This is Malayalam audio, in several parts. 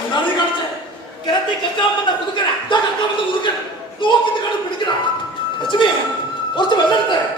എന്താണ് കാണിച്ചത്? കിണറ്റിൽ കക്കാൻ വന്ന കുതുക്കനാ. കക്കാൻ വന്ന കുതുക്കൻ. നോക്കി നിൽക്കാതെ പിടിക്കടാ. ലക്ഷ്മിയെ, കുറച്ച് വെള്ളം എടുത്തേ.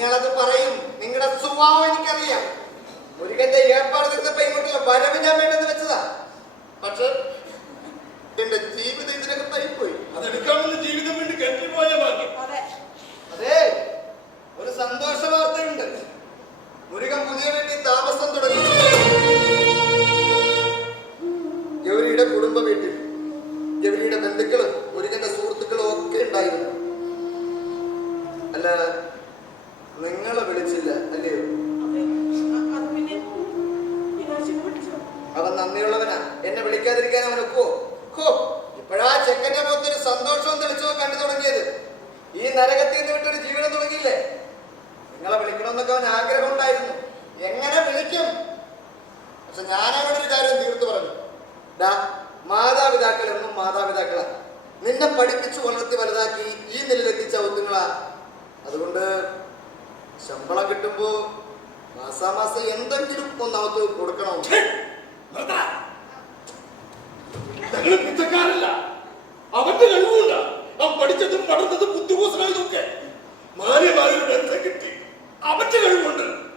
നിങ്ങളത് പറയും. നിങ്ങളുടെ സ്വഭാവം എനിക്കറിയാം. മുരുകന്റെ ഏർപ്പാട് നിന്നപ്പോ ഇങ്ങോട്ടുള്ള വരവ് ഞാൻ വേണ്ടെന്ന് വെച്ചതാ. പക്ഷെ എന്റെ ജീവിതം ഇതിനകത്തായി പോയി അതെടുക്കാമെന്ന് ജീവിതം വേണ്ടി കെട്ടി പോയ ബാക്കി അതെ. അതെ ഒരു സന്തോഷ വാർത്തയുണ്ട് മുരുകൻ പുതിയ വേണ്ടി താമസം തുടങ്ങി. ഡാ മാതാപിതാക്കൾ എന്നും മാതാപിതാക്കളാ. നിന്നെ പഠിപ്പിച്ചു വളർത്തി വലുതാക്കി ഈ നിലയിലെത്തിച്ച ഒത്തുങ്ങളാ അതുകൊണ്ട് ശമ്പളം കിട്ടുമ്പോ മാസാമാസം എന്തെങ്കിലും ഒന്ന് അവത്ത് കൊടുക്കണം. പിച്ചക്കാരല്ല അവന്റെ കഴിവുണ്ട്. അവൻ പഠിച്ചതും പഠിച്ചതും ബുദ്ധിഭൂഷണമൊക്കെ മാന്യമായൊരു ബന്ധം കിട്ടി. അവന്റെ കഴിവുണ്ട്.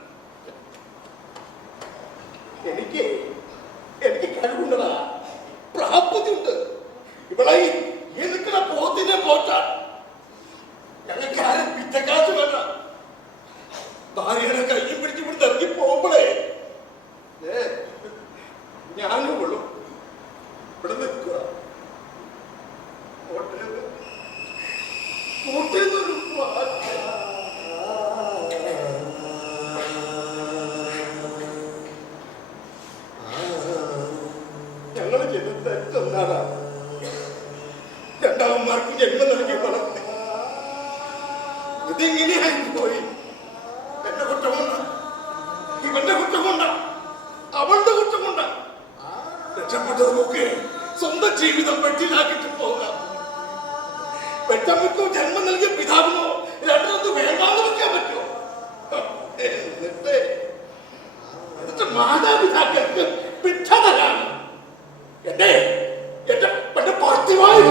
വെട്ടിലാക്കിട്ട് പോകാം. പെറ്റമ്മക്കോ ജന്മം നൽകിയ പിതാവിനോ രണ്ടൊന്നും വേണ്ടാന്ന് വെക്കാൻ പറ്റുമോ? എന്നിട്ട് എന്നിട്ട് മാതാപിതാക്കൾക്ക് വിട്ടതരാണ് എന്റെ എന്റെ എന്റെ പാർട്ടിവായി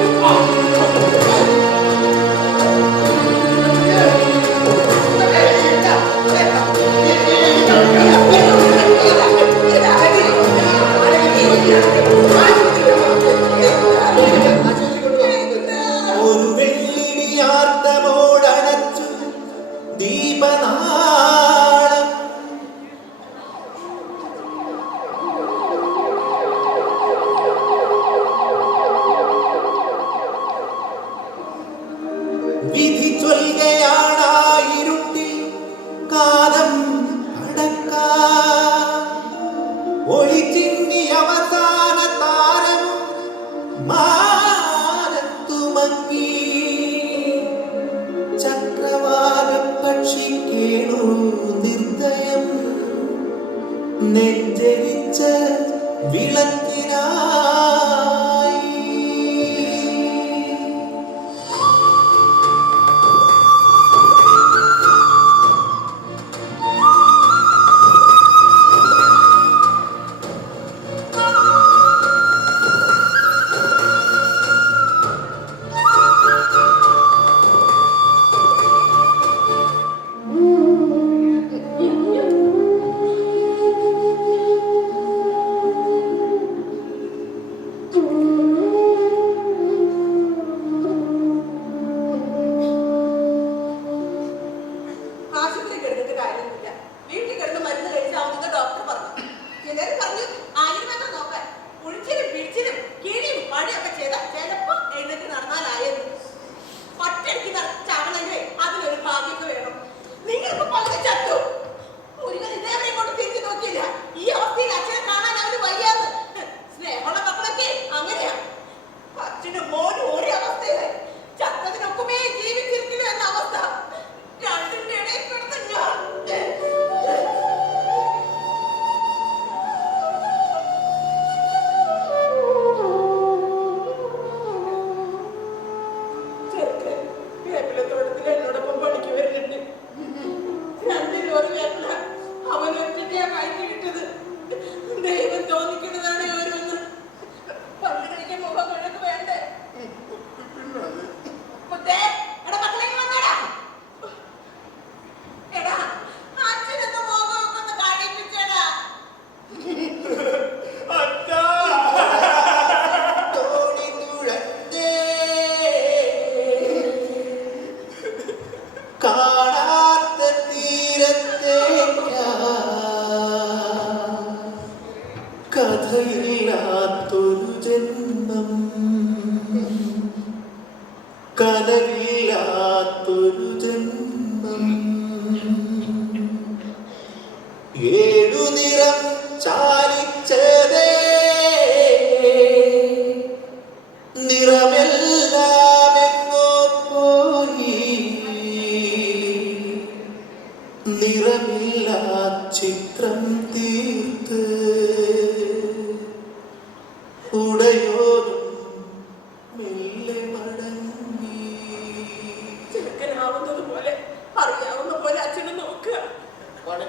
காதம் கடக்கா. ஒளி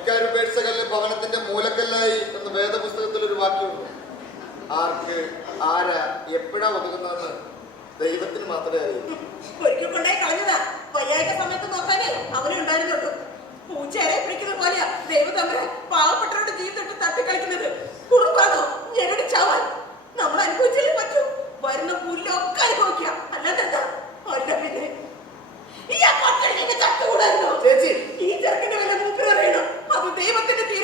പണിക്കാരുപേക്ഷ കല്ല് ഭവനത്തിന്റെ മൂലക്കല്ലായി എന്ന് വേദപുസ്തകത്തിൽ ഒരു വാക്യമുണ്ട്. ആർക്ക് ആരാ എപ്പോഴാ ഒതുങ്ങുന്നതെന്ന് ദൈവത്തിന് മാത്രമേ അറിയൂ. ഒരിക്കൽ പിടിക്കുന്ന നമ്മൾ വരുന്ന പിന്നെ ഈ ആ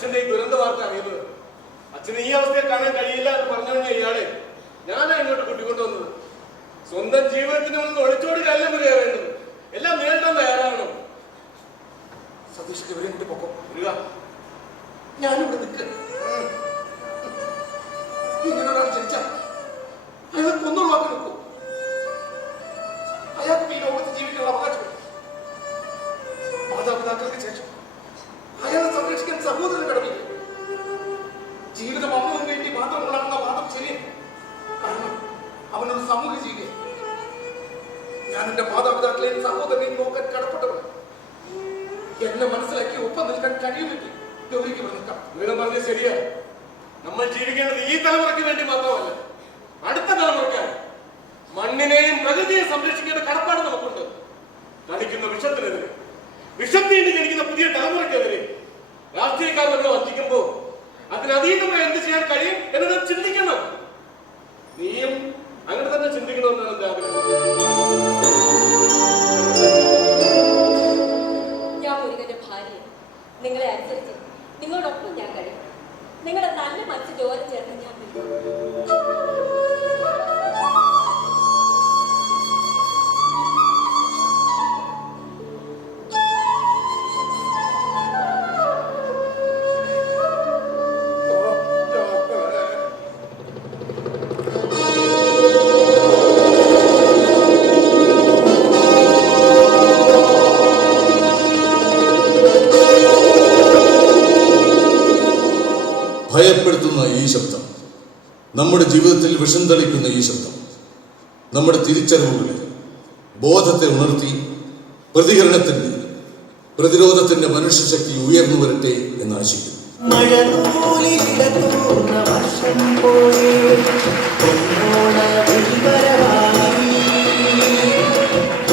അച്ഛന്റെ ഈ ദുരന്ത വാർത്ത അറിയുന്നത്? അച്ഛന് ഈ അവസ്ഥയെ കാണാൻ കഴിയില്ല എന്ന് പറഞ്ഞു കഴിഞ്ഞ ഇയാളെ. ഞാനാ ഇങ്ങോട്ട് കൂട്ടിക്കൊണ്ടുവന്നത്. സ്വന്തം ജീവിതത്തിന് മുന്നിൽ ഒളിച്ചോടി കല്ലും വേണ്ടത്. എല്ലാം നേരിടാൻ തയ്യാറാണോ സതീഷ് ഇവരെ കൂട്ടി പൊക്കോ. വരിക. ഞാനിവിടെ നിൽക്ക. അയാൾക്ക് ഈ ലോകത്ത് ജീവിക്കാനുള്ള അവകാശം മാതാപിതാക്കൾക്ക് ശേഷം സംരക്ഷിക്കാൻ സഹോദരൻ കടമില്ല ജീവിതം അവനു വേണ്ടി മാത്രമുള്ളാണെന്ന വാദം ശരിയല്ല. കാരണം അവനൊരു സമൂഹ ജീവിയാണ് ഞാൻ എന്റെ മാതാപിതാക്കളെയും സഹോദരനെയും നോക്കാൻ കടപ്പെട്ടവൻ. എന്നെ മനസ്സിലാക്കി ഒപ്പം നിൽക്കാൻ കഴിയുമെങ്കിൽ ഗൗരിക്ക് നിൽക്കാം വീരം പറഞ്ഞത് ശരിയാ. നമ്മൾ ജീവിക്കേണ്ടത് ഈ തലമുറയ്ക്ക് വേണ്ടി മാത്രമല്ല അടുത്ത തലമുറയ്ക്ക് മണ്ണിനെയും പ്രകൃതിയെയും സംരക്ഷിക്കേണ്ട കടപ്പാട് നമുക്കുണ്ട്. കളിക്കുന്ന വിഷത്തിനെതിരെ വിഷത്തിന് ജനിക്കുന്ന പുതിയ തലമുറയ്ക്കെതിരെ രാഷ്ട്രീയക്കാർ നമ്മളെ വർദ്ധിക്കുമ്പോൾ അതിനതീതമായി എന്ത് ചെയ്യാൻ കഴിയും എന്ന് നാം ചിന്തിക്കണം. നീയും അങ്ങനെ തന്നെ ചിന്തിക്കണമെന്നാണ് എന്റെ ആഗ്രഹം. നിങ്ങളെ അനുസരിച്ച് നിങ്ങളോടൊപ്പം ഞാൻ കഴിയും. നിങ്ങളുടെ നല്ല മനസ്സ് ജോലി ഭയപ്പെടുത്തുന്ന ഈ ശബ്ദം. നമ്മുടെ ജീവിതത്തിൽ വിഷം തളിക്കുന്ന ഈ ശബ്ദം. നമ്മുടെ തിരിച്ചറിവുകളിൽ ബോധത്തെ ഉണർത്തി പ്രതികരണത്തിന്റെ പ്രതിരോധത്തിന്റെ മനുഷ്യശക്തി ഉയർന്നു വരട്ടെ എന്ന് ആശിക്കുന്നു.